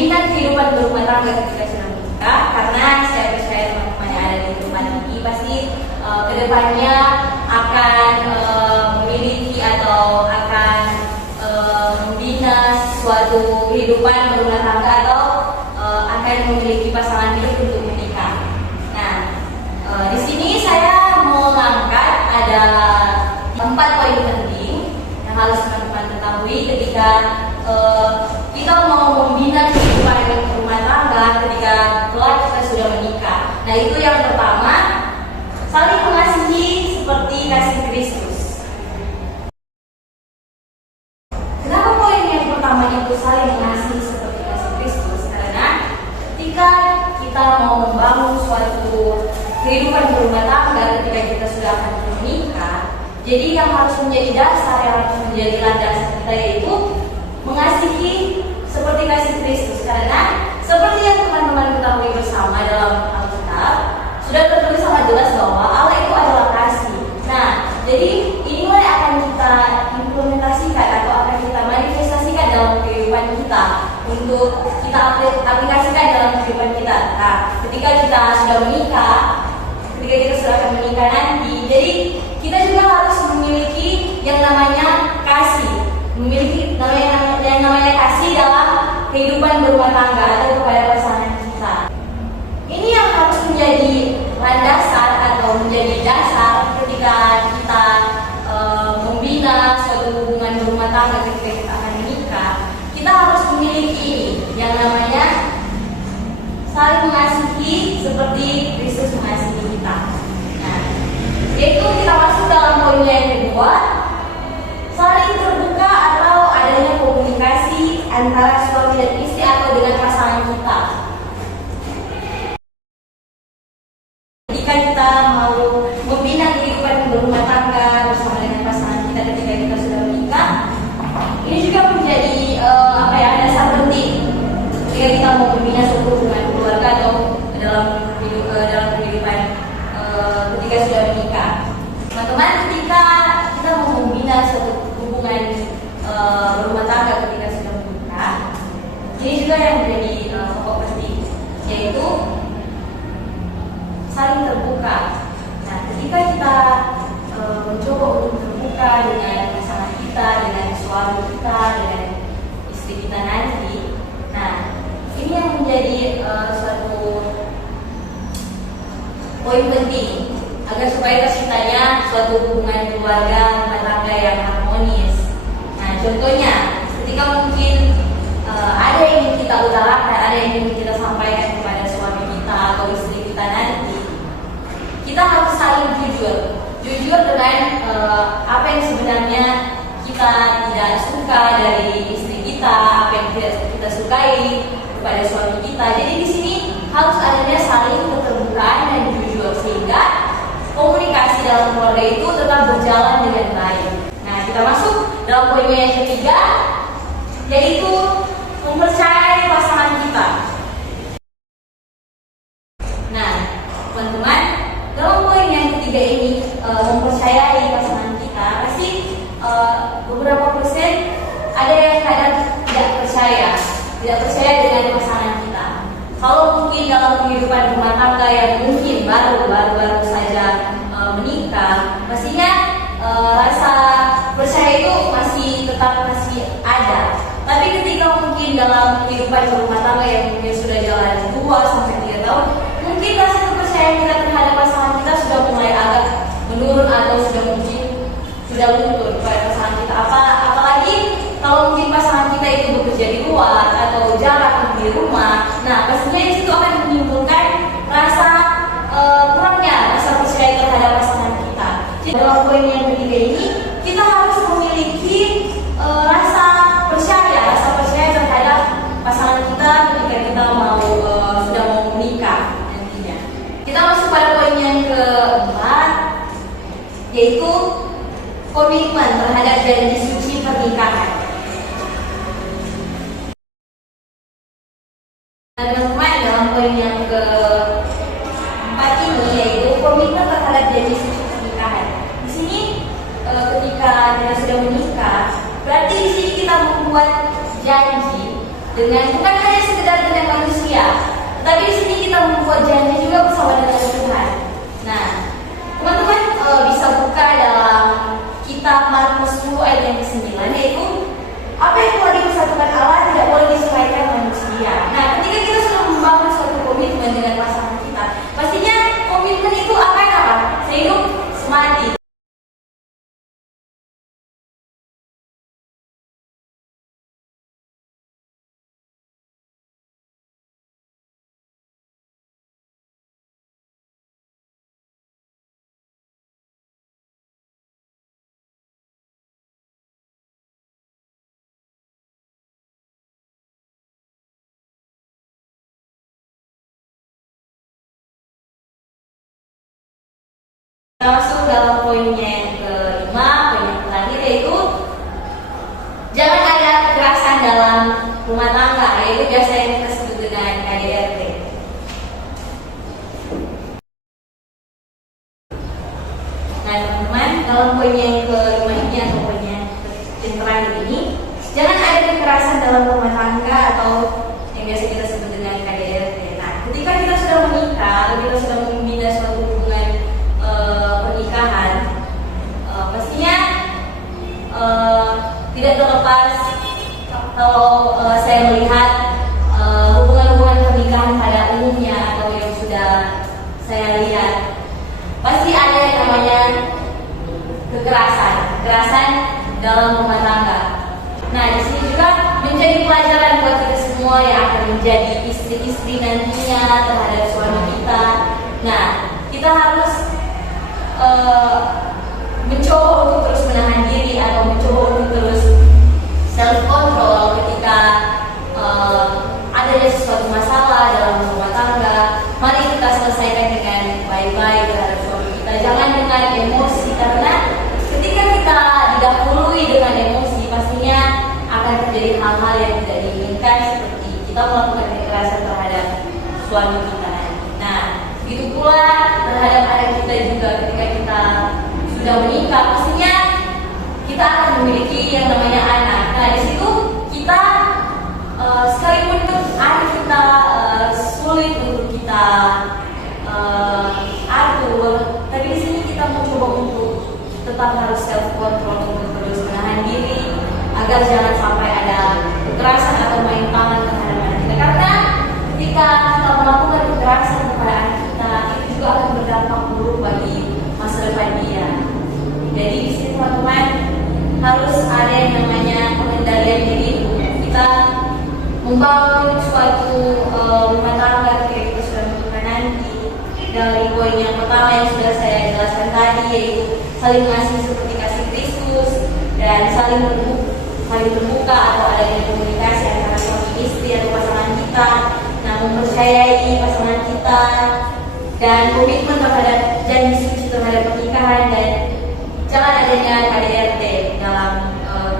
membina kehidupan berumah tangga ketika sudah menikah, karena saya percaya teman-teman yang ada di rumah ini pasti kedepannya akan memiliki atau akan membina suatu kehidupan berumah tangga atau akan memiliki pasangan hidup untuk menikah. Nah, di sini saya mau mengangkat ada 4 poin penting yang harus teman-teman ketahui ketika kita mau membina kehidupan rumah tangga ketika kelak kita sudah menikah. Nah, itu yang pertama, saling mengasihi seperti kasih Kristus. Kenapa poin yang pertama itu saling mengasihi seperti kasih Kristus? Karena ketika kita mau membangun suatu kehidupan berumah tangga ketika kita sudah akan menikah, jadi yang harus menjadi dasar, yang harus menjadi landasan kita yaitu mengasihi seperti kasih Kristus. Karena seperti yang teman-teman ketahui bersama dalam Alkitab, sudah tertulis sangat jelas bahwa Allah itu adalah kasih. Nah, jadi inilah yang akan kita implementasikan atau akan kita manifestasikan dalam kehidupan kita, untuk kita aplikasikan dalam kehidupan kita. Nah, ketika kita sudah menikah, ketika kita sudah akan menikah nanti, jadi kita juga harus memiliki yang namanya kasih, memiliki yang namanya kasih dalam kehidupan berumah tangga atau kepada pasangan kita. Ini yang harus menjadi landasan atau menjadi dasar ketika kita membina suatu hubungan berumah tangga ketika kita akan menikah. Kita harus memiliki ini yang namanya saling mengasihi seperti Kristus mengasihi kita. Nah, yaitu kita masuk dalam poin yang kedua, saling terbuka atau adanya komunikasi antara suami dan istri atau dengan pasangan kita. Ketika kita mau membina kehidupan berumah tangga bersama dengan pasangan kita ketika kita sudah menikah, ini juga menjadi dasar penting ketika kita mau membina suatu hubungan keluarga atau dalam kehidupan ketika sudah menikah. Teman-teman, ketika kita mau membina suatu hubungan berumah tangga ketika sudah menikah, ini juga yang menjadi pokok penting, yaitu saling terbuka. Nah, ketika kita mencoba untuk terbuka dengan pasangan kita, dengan suami kita, dengan istri kita nanti, nah ini yang menjadi suatu poin penting agar supaya terciptanya suatu hubungan keluarga rumah tangga yang harmonis. Nah, contohnya ketika mungkin ada yang ingin kita utarakan, ada yang ingin kita sampaikan kepada suami kita atau istri kita nanti, kita harus saling jujur dengan apa yang sebenarnya kita tidak suka dari istri kita, apa yang tidak kita sukai kepada suami kita. Jadi di sini harus adanya saling keterbukaan dan jujur sehingga komunikasi dalam keluarga itu tetap berjalan dengan baik. Nah, kita masuk dalam poin yang ketiga, yaitu mempercayai pasangan kita. Nah, teman-teman, dalam poin yang ketiga ini, mempercayai pasangan kita, pasti beberapa persen ada yang kadang tidak percaya dengan pasangan kita. Kalau mungkin dalam kehidupan rumah tangga yang mungkin baru saja menikah, pastinya rasa percaya itu tetap masih ada. Tapi ketika mungkin dalam kehidupan rumah tangga yang mungkin sudah jalan 2-3 tahun, mungkin rasa kepercayaan kita terhadap pasangan kita sudah mulai agak menurun atau sudah luntur kepada pasangan kita. Apalagi kalau mungkin pasangan kita itu bekerja di luar atau jarang di rumah, nah pastinya di situ akan menimbulkan rasa kurangnya rasa percaya terhadap pasangan kita. Jadi dalam poin yang ketiga ini, kita harus memiliki rasa percaya terhadap pasangan kita ketika kita sudah mau menikah nantinya. Kita masuk pada poin yang keempat, yaitu komitmen terhadap janji suci pernikahan. Teman-teman, dalam poin yang keempat ini yaitu komitmen terhadap janji suci pernikahan. Di sini ketika kita sudah menikah, berarti di sini kita membuat janji dengan bukan hanya sekedar dengan manusia, tetapi di sini kita membuat janji juga bersama dengan Tuhan. Nah, teman-teman bisa buka dalam kitab Markus 10 ayat yang ke-9, yaitu apa yang telah dipersatukan Allah tidak boleh diselesaikan manusia. Nah, ketika kita sudah membangun suatu komitmen dengan pasangan kita, pastinya komitmen itu akan apa? Sehidup semati. Kita masuk dalam poinnya yang kelima, poin yang terakhir, yaitu jangan ada kekerasan dalam rumah tangga, yaitu biasa yang kita sebut dengan KDRT. Nah teman-teman, dalam poin yang kelima ini atau poin yang terakhir ini, jangan ada kekerasan dalam rumah tangga atau yang biasa kita sebut dengan KDRT. Nah, ketika kita sudah menikah atau kita sudah membina suatu hubungan pernikahan, pastinya tidak terlepas kalau saya melihat hubungan-hubungan pernikahan pada umumnya atau yang sudah saya lihat, pasti ada yang namanya kekerasan dalam rumah tangga. Nah, di sini juga menjadi pelajaran buat kita semua yang akan menjadi istri-istri nantinya terhadap suami kita. Nah, kita harus mencoba untuk terus menahan diri atau mencoba untuk terus self control ketika adanya sesuatu masalah dalam rumah tangga. Mari kita selesaikan dengan baik-baik terhadap suami kita, jangan dengan emosi, karena ketika kita didahului dengan emosi, pastinya akan terjadi hal-hal yang tidak diinginkan, seperti kita melakukan kekerasan terhadap suami kita. Nah, begitu pula terhadap anak kita juga, ketika kita sudah menikah, pastinya kita akan memiliki yang namanya anak. Nah, di situ kita sekalipun anak kita sulit untuk kita atur, tapi di sini kita mencoba untuk tetap harus self control, untuk terus menahan diri agar jangan sampai ada kekerasan atau main tangan terhadap anak kita. Karena ketika kita melakukan kekerasan kepada anak kita, itu juga akan berdampak buruk bagi masa depan dia. Jadi di sini teman-teman harus ada yang namanya pengendalian diri. Kita membangun suatu rumah tangga ketika kita sudah menikah nanti. Dari poin yang pertama yang sudah saya jelaskan tadi, yaitu saling mengasihi seperti kasih Kristus dan saling terbuka atau adanya komunikasi antara suami istri atau pasangan kita, nah mempercayai pasangan kita dan komitmen terhadap janji suci terhadap pernikahan, dan jangan adanya KDRT dalam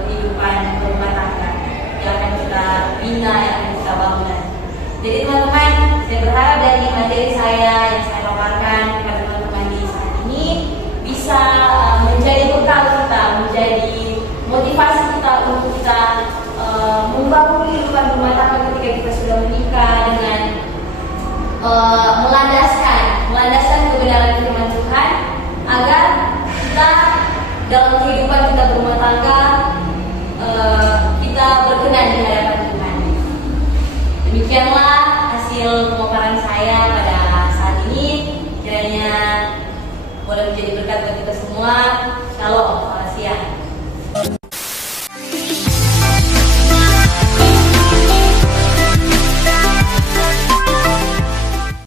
kehidupan rumah tangga yang akan kita bina, yang akan kita bangun. Jadi teman-teman, saya berharap dari materi saya yang saya paparkan kepada teman-teman di saat ini bisa menjadi bekal kita, menjadi motivasi kita untuk kita membangun kehidupan rumah tangga ketika kita sudah menikah dengan melandaskan kebenaran firman Tuhan, agar kita dalam kehidupan kita berumah tangga kita berkenan di hadapan Tuhan. Demikianlah hasil pemaparan saya pada saat ini. Kiranya boleh menjadi berkat bagi kita semua. Shalom, selamat siang.